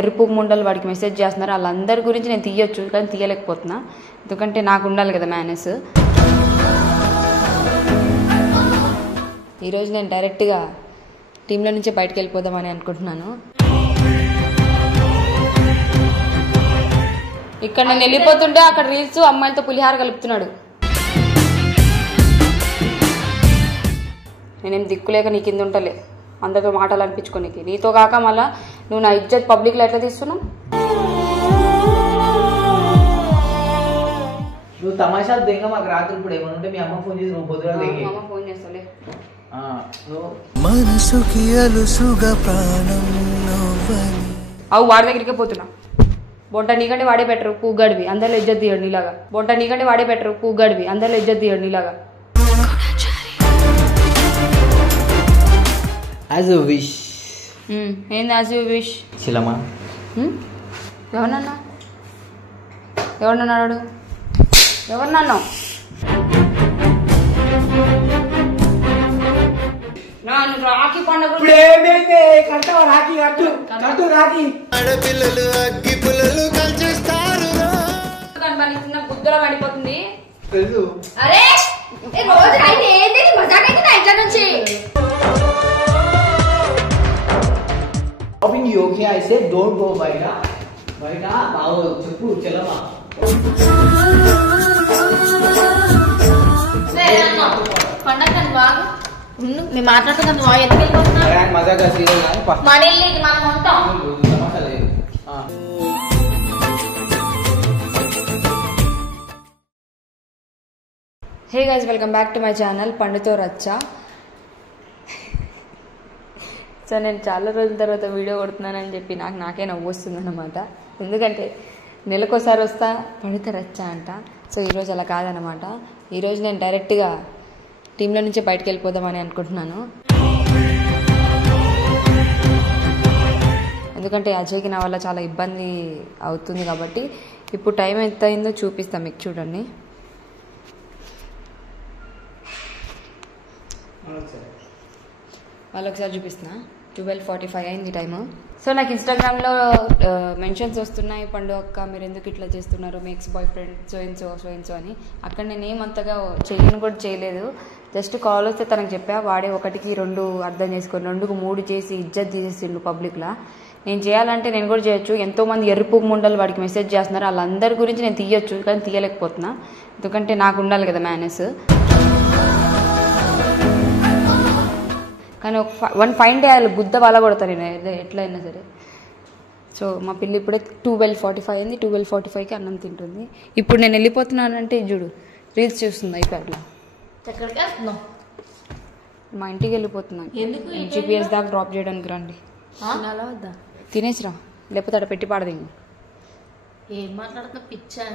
ఎరుపు ముండలు వాడికి మెసేజ్ చేస్తున్నారు. వాళ్ళందరి గురించి నేను తీయొచ్చు కానీ తీయలేకపోతున్నా, ఎందుకంటే నాకు ఉండాలి కదా మేనేజ్. ఈరోజు నేను డైరెక్ట్గా టీంలో నుంచే బయటకు వెళ్ళిపోదామని అనుకుంటున్నాను. ఇక్కడ నేను వెళ్ళిపోతుంటే అక్కడ రీల్స్ అమ్మాయిలతో పులిహార కలుపుతున్నాడు. నేనేం దిక్కులేక నీ కింద ఉంటలే అందరితో మాటలు అనిపించుకోనికి. నీతో కాక మళ్ళా నువ్వు నా ఇజ్జత్ పబ్లిక్లో ఎట్లా తీస్తున్నావు? నువ్వు తమాషా దింగ మాకు రాత్రి ఇప్పుడు ఏమన్నా ఉంటే మీ అమ్మ ఫోన్ చేసి నువ్వు పొద్దున దిగి అమ్మ ఫోన్ చేస్తాలే. మనసుకి అలుసుగా ప్రాణం నవ్వని అవు వాడి దగ్గరికే పోతున్నా. బొట్ట నీకంటే వాడే బెటర్ పూగడివి అందరిలో ఇజ్జత్ తీయడు నీలాగా. బొట్ట నీకంటే వాడే బెటర్ పూగడివి అందరిలో ఇజ్జత్ తీయడు నీలాగా. As a wish. ఏంది యాజ్ యూ విష్? శిలమా ఎవరినన్నా ఎవరినన్నాడు? ఎవరినన్నా? రాఖీ పండుగ గుద్దలో పడిపోతుంది. అరే రోజు అయితే ఏంటి మజాక్ అయితే నా ఇంట్లో నుంచి షాపింగ్ యోగ్య అయితే డోంట్ గో బయట బయట బాగు చెప్పు చెల్లమా. పండగ బాగా మేము మాట్లాడుతున్నాం. బాగా ఎందుకు వెళ్ళిపోతున్నాం? మజాగా సీరియల్ మన ఇల్లు ఇది మనం ఉంటాం. సమస్య లేదు. Hey guys, welcome back to my channel పండుతో రచ్చ. సో నేను చాలా రోజుల తర్వాత వీడియో కొడుతున్నానని చెప్పి నాకే నవ్వు వస్తుంది అనమాట. ఎందుకంటే నెలకోసారి వస్తా పండుతో రచ్చ అంట. సో ఈరోజు అలా కాదనమాట. ఈరోజు నేను డైరెక్ట్గా టీంలో నుంచే బయటకు వెళ్ళిపోదామని అనుకుంటున్నాను. ఎందుకంటే అజయ్కి నా వల్ల చాలా ఇబ్బంది అవుతుంది కాబట్టి ఇప్పుడు టైం ఎంత అయిందో చూపిస్తాం మీకు, చూడండి. వాళ్ళు ఒకసారి చూపిస్తున్నా. 12:45 అయింది టైము. సో నాకు ఇన్స్టాగ్రామ్లో మెన్షన్స్ వస్తున్నాయి, పండు అక్క మీరు ఎందుకు ఇట్లా చేస్తున్నారు, మీ ex boyfriend so and so అని. అక్కడ నేను ఏమంతగా చేయను కూడా చేయలేదు. జస్ట్ కాల్ వస్తే తనకు చెప్పా, వాడే 1కి 2 అర్థం చేసుకొని 2కు 3 చేసి ఇజ్జత్ తీసేసిండు పబ్లిక్లా. నేను చేయాలంటే నేను కూడా చేయొచ్చు. ఎంతోమంది ఎరుపు ముండలు వాడికి మెసేజ్ చేస్తున్నారు. వాళ్ళందరి గురించి నేను తీయొచ్చు కానీ తీయలేకపోతున్నా, ఎందుకంటే నాకు ఉండాలి కదా మేనేజ్. కానీ వన్ ఫైన్ డే వాళ్ళు గుద్ద బాగా కొడతారు నేను ఎట్లయినా సరే. సో మా పిల్లి ఇప్పుడే 12:45 అయింది. 12:45కి అన్నం తింటుంది. ఇప్పుడు నేను వెళ్ళిపోతున్నానంటే చూడు రీల్స్ చూస్తుంది ఐప్యాడ్లో. ఎక్కడికి వస్తున్నావు? మా ఇంటికి వెళ్ళిపోతున్నాను. GPS దాకా డ్రాప్ చేయడానికి రండి. వద్దా తినేసిరా, లేకపోతే అక్కడ పెట్టి పాడదు. ఏం మాట్లాడుతున్నా పిచ్చా?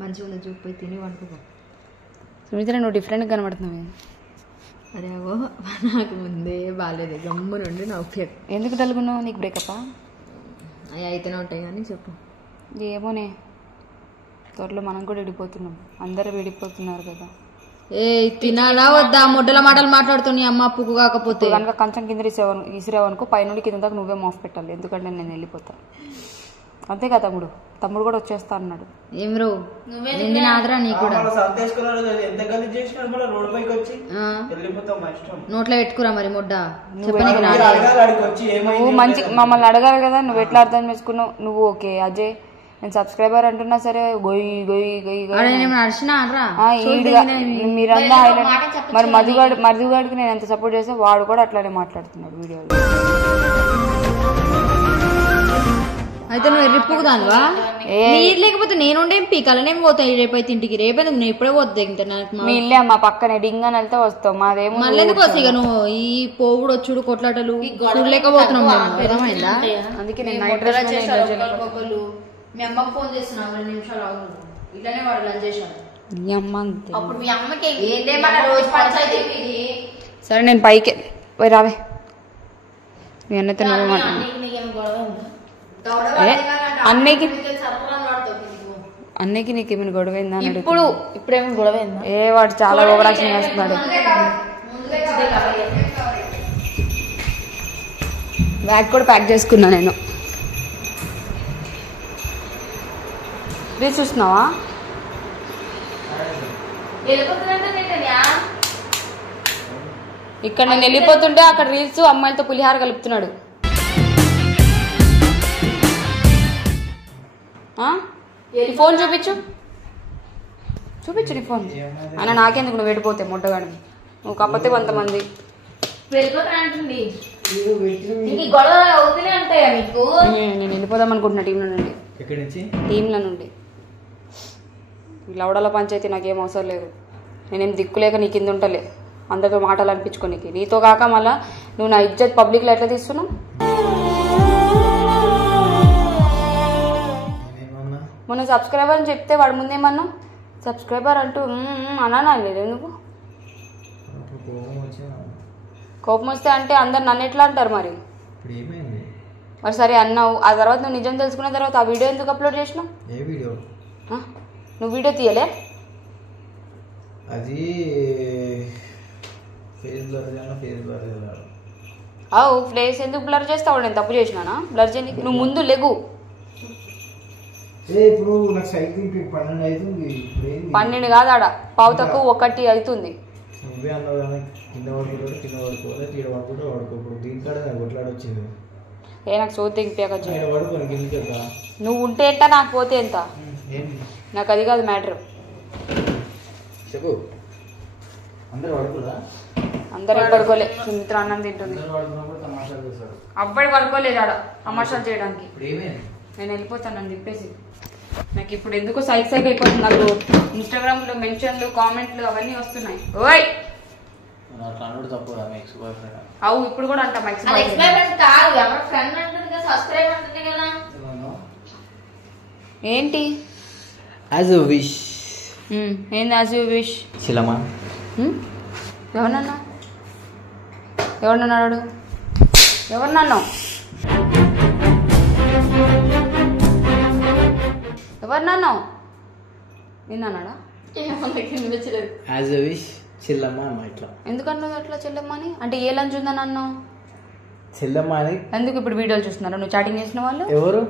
మంచిగా ఉంది చూపిపోయి తిని వండుకో. సుమిత్ర నువ్వు డిఫరెంట్గా కనబడుతున్నావు. అరే అవో నాకు ముందే బాగాలేదు, గమ్ము నుండి నా ఉపయోగం. ఎందుకు డల్గున్నావు? నీకు బ్రేకప్పా? అవి అయితేనే ఉంటాయి కానీ చెప్పు. ఏమోనే, త్వరలో మనం కూడా విడిపోతున్నాం. అందరూ విడిపోతున్నారు కదా. ఏ తినాలా వద్దా? ముడ్డల మాటలు మాట్లాడుతున్నా అమ్మ పువ్వు కాకపోతే కనుక కంచం కింద ఇసిరావనుకో పైనుండి కింద దాకా నువ్వే మాఫ్ పెట్టాలి, ఎందుకంటే నేను వెళ్ళిపోతాను. అంతే కదా తమ్ముడు? తమ్ముడు కూడా వచ్చేస్తా అన్నాడు. ఏం రో ఆదరా నీకు కూడా నోట్లో పెట్టుకురా మరి ముడ్డ. నువ్వు మంచి మమ్మల్ని అడగాలి కదా, నువ్వు ఎట్లా అర్థం చేసుకున్నావు? నువ్వు ఓకే అజయ్ నేను సబ్స్క్రైబర్ అంటున్నా సరే గొయ్యి గొయ్యి గొయ్యి మీరంతా హైలైట్. మరి మధుగాడికి నేను ఎంత సపోర్ట్ చేస్తే వాడు కూడా అట్లానే మాట్లాడుతున్నాడు వీడియోలో. అయితే నువ్వు రిప్పుకు దానివా? లేకపోతే నేనుండేం పీకాలనేం పోతాయి రేపైతే ఇంటికి. రేపే నేను ఇప్పుడే పోతా. ఇంకా మీ ఇల్లే మా పక్కనే డింగన్ వెళ్తే వస్తావు, మాదేమో మళ్ళీ ఎందుకు వస్తాయి. ఇక నువ్వు ఈ పోవుడు వచ్చుడు కొట్లాటలు చూడలేకపోతున్నాం. అర్థమైందా? అందుకే నేను మీ అమ్మకు ఫోన్ చేస్తున్నా 2 నిమిషాలు ఆగు. ఇట్లానే వాడు లంచ్ చేశాడు. మీ అమ్మ అంతే. అప్పుడు మీ అమ్మకి ఏంటేమన్నా రోజు పంచాయితీ. సరే నేను పైకి పోయి రావే. మీ అన్నతో నువ్వే మాట్లాడు. అన్నయ్యకి నీకేమైనా గొడవ అయిందా? ఇప్పుడేమో గొడవ అయిందా? ఏ వాడు చాలా ఓవరాక్షన్ చేస్తున్నాడు. బ్యాగ్ కూడా ప్యాక్ చేసుకున్నా నేను. రీల్స్ చూస్తున్నావా? ఇక్కడ నేను వెళ్ళిపోతుంటే అక్కడ రీల్స్ అమ్మాయిలతో పులిహార కలుపుతున్నాడు. ఈ ఫోన్ చూపించు నీ ఫోన్. అయినా నాకెందుకు, నువ్వు వెళ్ళిపోతే మొట్టగాని నువ్వు కాకపోతే కొంతమంది నేను వెళ్ళిపోదాం అనుకుంటున్నా టీంల నుండి. ఈ లవడల పంచాయతీ నాకేం అవసరం లేదు. నేనేం దిక్కులేక నీ కింద ఉంటలే అందరితో మాటలు అనిపించుకోనికి. నీతో కాక మళ్ళా నువ్వు నా ఇజ్జత్ పబ్లిక్లో ఎట్లా తీస్తున్నావు? మొన్న సబ్స్క్రైబర్ అని చెప్తే వాడు ముందేమన్నా సబ్స్క్రైబర్ అంటూ అన్నా లేదు ఎందుకు? కోపం వస్తే అంటే అందరు నన్ను ఎట్లా అంటారు మరి? సరే అన్నావు, ఆ తర్వాత నువ్వు నిజం తెలుసుకున్న తర్వాత ఆ వీడియో ఎందుకు అప్లోడ్ చేసినావు? నువ్వు వీడియో తీయలే? అది ఫేస్ ఎందుకు బ్లర్ చేస్తావు? నేను తప్పు చేసినానా బ్లర్ చేయడానికి? నువ్వు ముందు లెగు. 12 కాదు ఆడ పావు తక్కువ 1 అవుతుంది. నాకు చోటు తెగిపోయాక నువ్వు ఉంటే ఎంత నాకు పోతే ఎంత? నాకు అది కాదు మ్యాటర్. అందరూ పడుకోలే, సుమిత్ర అన్నం తింటుంది. అబ్బాయి పడుకోలేదు ఆడ తమాషాలు చేయడానికి. నేను వెళ్ళిపోతాను చెప్పేసి నాకు ఇప్పుడు ఎందుకో సైక్ అయిపోతుంది. నాకు ఇన్స్టాగ్రామ్ లో మెన్షన్లు కామెంట్లు అవన్నీ వస్తున్నాయి. ఓయ్ అవు ఇప్పుడు కూడా అంట ఏంటి ఏంది యాజ్ యూ విష్? ఎవరినన్నా ఎవరినన్నాడు? ఎవరినన్నావు? ఎవరినన్నావు? నిన్నన్నాడా? ఎందుకన్నావు అట్లా చెల్లెమ్మ అని? అంటే ఏ లంచ్ ఉందని అన్నావు? చెల్లెమ్మ అని ఎందుకు ఇప్పుడు వీడియోలు చూస్తున్నారు? నువ్వు చాటింగ్ చేసిన వాళ్ళు ఎవరు?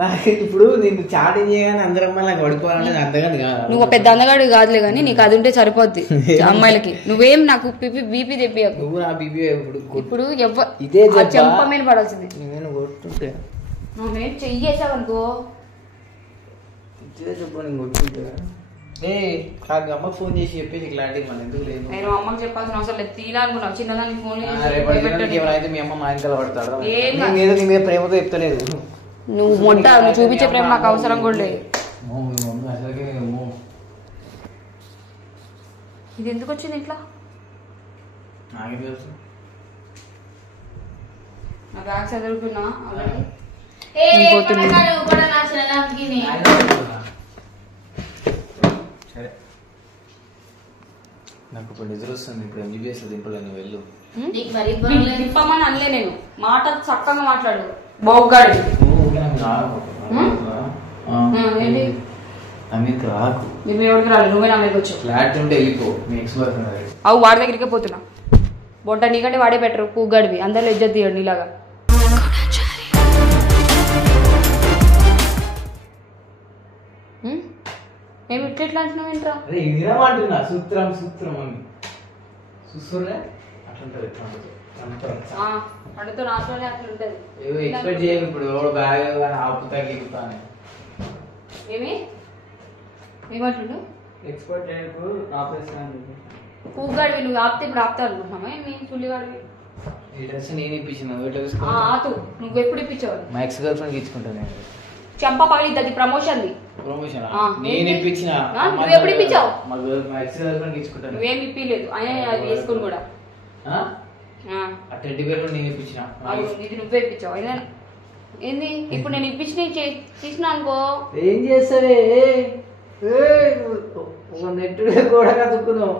నాకు ఇప్పుడు నేను చాటింగ్ చేయగానే అందరం నాకు పడుకోవాలనేది అంతగాని కాదు. నువ్వు పెద్ద అందగాడు కాదులే కానీ నీకు అది ఉంటే సరిపోద్ది అమ్మాయిలకి. నువ్వేం నాకు బీపీ తెప్పి నువ్వు నా బీపీ ఇప్పుడు ఇదే చెంప మీద పడాల్సింది. నేను కొట్టుంటే నువ్వేం చెయ్యేసావనుకో చెప్పు నేను కొట్టుంటే. నాకు అమ్మకి ఫోన్ చేసి చెప్పేసి క్లారిటీ మన ఎందుకు లేదు. నేను అమ్మకి చెప్పాల్సిన అవసరం లేదు. తీయాలనుకున్నావు చిన్నదాన్ని ఫోన్ ఏమైతే మీ అమ్మ మా ఇంట్లో పడతాడు. ఏదో నీ మీద ప్రేమతో చెప్తలేదు. నువ్వు మొట్ట నువ్వు చూపించే ప్రేమ నాకు అవసరం కూడా లేదు. ఇది ఎందుకు వచ్చింది ఇట్లా? నాకే తెలుసు. నా బ్యాగ్ చదువుకున్నా ఆల్రెడీ. సరే నాకు ఇప్పుడు నిద్ర వస్తుంది. ఇప్పుడు ఎంజీబీఎస్ దింపలే, నువ్వు వెళ్ళు. దింపమని అనలే నేను. మాట చక్కగా మాట్లాడు బాగుగాడు. రాకు ఎవరికి రాలేదు, నువ్వే నా మీద వచ్చావు. ఫ్లాట్ ఉంటే వెళ్ళిపో. మీ ఎక్స్ బాయ్ ఫ్రెండ్ అవు వాడి దగ్గరికే పోతున్నా. బొట్ట నీకంటే వాడే బెటర్, పూగాడివి. అందరిలో ఇజ్జత్ తీయడు నీలాగా. మేము ఇట్లా అంటున్నావు ఏంట్రా? ఇదేమంటున్నా సూత్రం సూత్రం అని చూస్తుర్రే అట్లుంటది. పండుతో నాతోనే అట్లుంటది. ఎక్స్పెక్ట్ చేయకు ఇప్పుడు బ్యాగ్ ఆపుతా గిగుతా అని. ఏమంటుండు? ఎక్స్పెక్ట్ చేయకు ఆపేస్తాను. పూగాడివి నువ్వు ఆపితే ఇప్పుడు ఆపుతా అనుకుంటున్నావా? మీ చుల్లిగాడివి. ఈ డ్రెస్ నేను ఇప్పించిన ఆతు నువ్వు ఎప్పుడు ఇప్పించావు? మా ఎక్స్ గర్ల్ ఫ్రెండ్ ఇచ్చుకుంటాను. చెంప పగిలిద్ది, అది ప్రమోషన్. నేను ఇప్పించిన. నువ్వు ఎప్పుడు ఇప్పించావు? మా ఎక్స్ గర్ల్ ఫ్రెండ్ ఇచ్చుకుంటాను. నువ్వేం ఇప్పిలేదు ఆయన అది వేసుకుని కూడా. ఆ టెడ్డీ బేర్ నేను ఇప్పించిన. ఇది నువ్వే ఇప్పించావు. అయినా ఏంది ఇప్పుడు నేను ఇప్పించిన చేసిన అనుకో ఏం చేస్తావే? నెట్టుడే కూడా కదుక్కున్నావు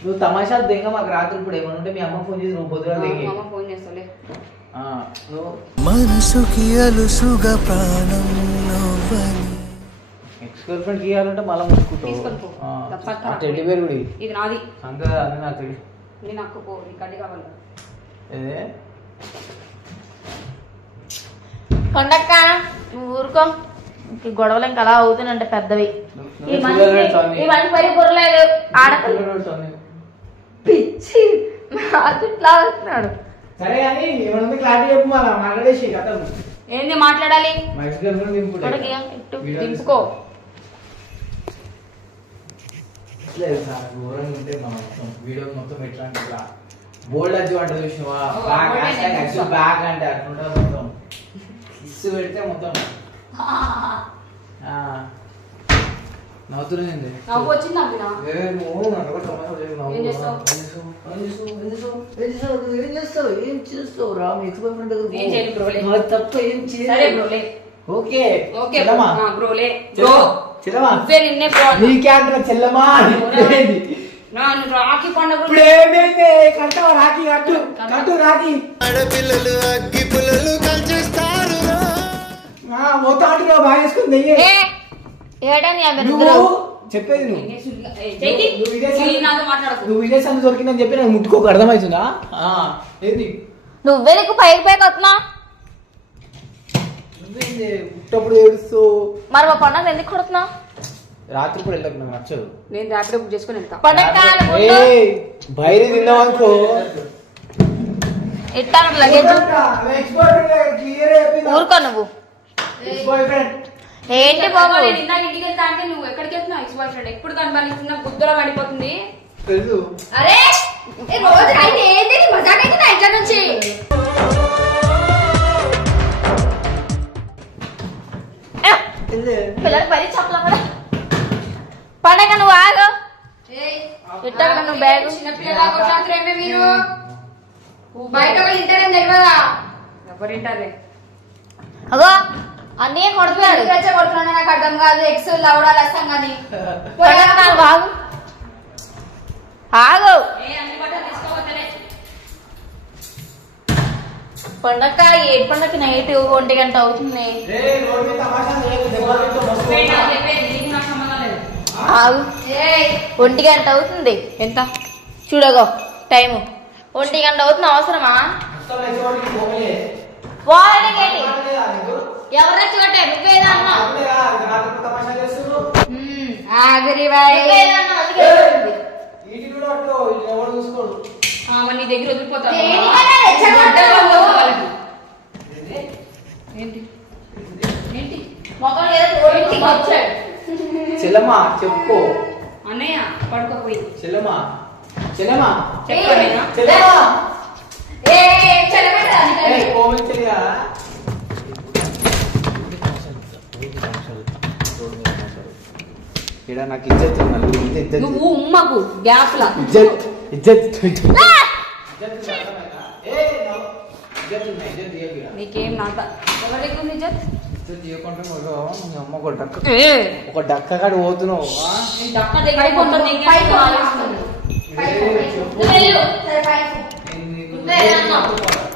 నువ్వు. తమాషా దింగ మాకు రాత్రి ఇప్పుడు ఏమన్నా ఉంటే మీ అమ్మ ఫోన్ చేసి నువ్వు పొద్దున దిగి ఫోన్ చేస్తాలే. మనసుకి అలుసుగా ప్రాణం నవ్వని ఎక్స్ గర్ల్ ఫ్రెండ్ ఇవ్వాలంటే మళ్ళీ ముట్టుకుంటావు. టెడ్డీ బేర్ కూడా ఇది నాది అంతే. అది నాకు తెలియదు. నేను అక్కుపో నీకు అడ్డి కావాలి. కొండక్క నువ్వు ఊరుకో. గొడవలు ఇంకా అలా అవుతానంటే పెద్దవి ఈ మనిషి పరి బుర్రలేదు ఆడపిల్ల పిచ్చి ఇట్లా వస్తున్నాడు. సరే కానీ ఏమన్నా క్లారిటీ చెప్పు మన మాట్లాడేసి కథ ఏంది మాట్లాడాలి? దింపుకో. లేదు సార్ ఘోరంగా ఉంటే మొత్తం వీడియో మొత్తం ఎట్లా అంటే ఇట్లా బోల్డ్ వచ్చి వంట చూసినవా బ్యాక్ అంటే అట్లుంటుంది మొత్తం ఇసు పెడితే మొత్తం నవ్వుతుంది. నవ్వు వచ్చింది అబ్బినా? ఏం చేస్తావు రా మీ ఎక్స్ బాయ్ ఫ్రెండ్ ఏం చేయాలి బ్రోలే? తప్ప ఏం సరే చేయలేదు. బ్రోలే. Okay okay చెల్లమా బ్రోలే. చెల్లమా నువ్వే నిన్నే నీ క్యాంటర్ చెల్లమా రాఖీ పండుగ ఇప్పుడు ఏమైంది కట్టవా రాఖీ కట్టు కట్టు రాఖీ ఆడపిల్లలు అగ్గి పుల్లలు కలిచేస్తారు మొత్తం ఆటలో బాగా వేసుకుంది నువ్వు చెప్పేది నువ్వు విదేశాన్ని దొరికిందని చెప్పి నాకు ముట్టుకోక అర్థమవుతుందా ఏంది నువ్వే నీకు పైకి పైకి వస్తున్నా నువ్వేంది పుట్టప్పుడు ఏడుస్తూ మరి మా పండుగ ఎందుకు కొడుతున్నా? రాత్రి కూడా వెళ్ళకు నాకు నచ్చదు. నేను ర్యాపిడో బుక్ చేసుకుని వెళ్తా. బయట తిన్నావు అనుకో ఇట్టాను లగేజ్ ఊరుకో నువ్వు ఏంటి బాబు ఇందాక ఇంటికి వెళ్తా అంటే నువ్వు ఎక్కడికి వెళ్తున్నావు? ఎక్స్ బాయ్ ఫ్రెండ్ ఎప్పుడు కనబడిస్తున్నా గుద్దలో పడిపోతుంది. తెలుసు అరే రోజు అయితే ఏంటి మజాక్ అయితే నా ఇంట్లో నుంచి పిల్లలు పరి చెప్పలా కూడా పండగ నువ్వు ఆగు ఇట్టా నువ్వు బ్యాగ్ చిన్నపిల్లలా కొట్లాడుతురేమే మీరు బయట వాళ్ళు ఇంటారని తెలియదా? ఎవరింటారే? అగో అన్నీ కొడుతున్నాడు కొడుతున్నా నాకు అర్థం కాదు. ఎక్స్ లవడాలు వస్తాం కానీ ఆగు ఆగు పండగ ఏ పండగ నైట్ 1 గంట అవుతుంది. ఆగు 1 గంట అవుతుంది. ఎంత చూడగో టైము 1 గంట అవుతుంది. అవసరమా? వార్నింగ్ ఏంటి? ఎవరు రెచ్చగొట్టే? నువ్వేదా అన్నా? నీ దగ్గర వదిలిపోతా. ఏంటి ఏంటి మొత్తం ఇంటికి వచ్చాడు. చెల్లమ్మా చెప్పు అన్నయ్య పడుకోపోయి చెల్లమ్మా చెల్లమ్మా చెప్పలేనా? చెల్లమ్మా చెల్లె కోమల్ చెల్లియా ఇక్కడ నాకు ఇజ్జత్ ఉంది. నువ్వు ఉమ్మకు గ్యాప్ లా ఇజ్జత్ ఇజ్జత్ నీకేం నాట ఎవరికి ఉంది ఇజ్జత్? ఒక డక్క కాడు పోతున్నావు. దక్క దగ్గర కొంటుంది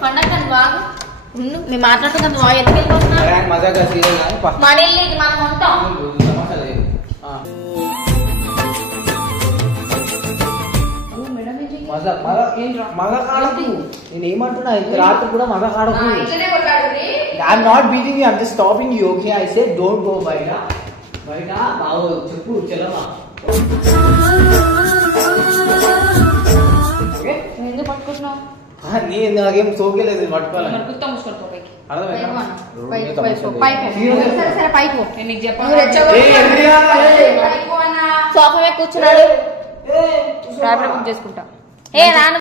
పండగ బాగు మేము మాట్లాడుతున్న బాగా ఎందుకు వెళ్ళిపోతున్నా? మజాగా మన ఇల్లు ఇది మనం ఉంటాం. మగ కాడకు నేనేమంటున్నా రాత్రి కూడా మగ కాడకు. ఇట్లనే కొట్లాడు. I'm not beating you, I'm just stopping you. Okay I say don't go బయట బయట బాగు చెప్పు చెల్లమ్మా. ఎందుకు పట్టుకుంటున్నావు? నేను నాకేం సోకేలేదు పట్టుకోవాలి. కుత్తా ముసుకొడుకో పైకి. సరే పైకి నేను నీకు సోఫా మీద కూర్చున్నాడు. ర్యాపిడో బుక్ చేసుకుంటా. ఏ నాన్న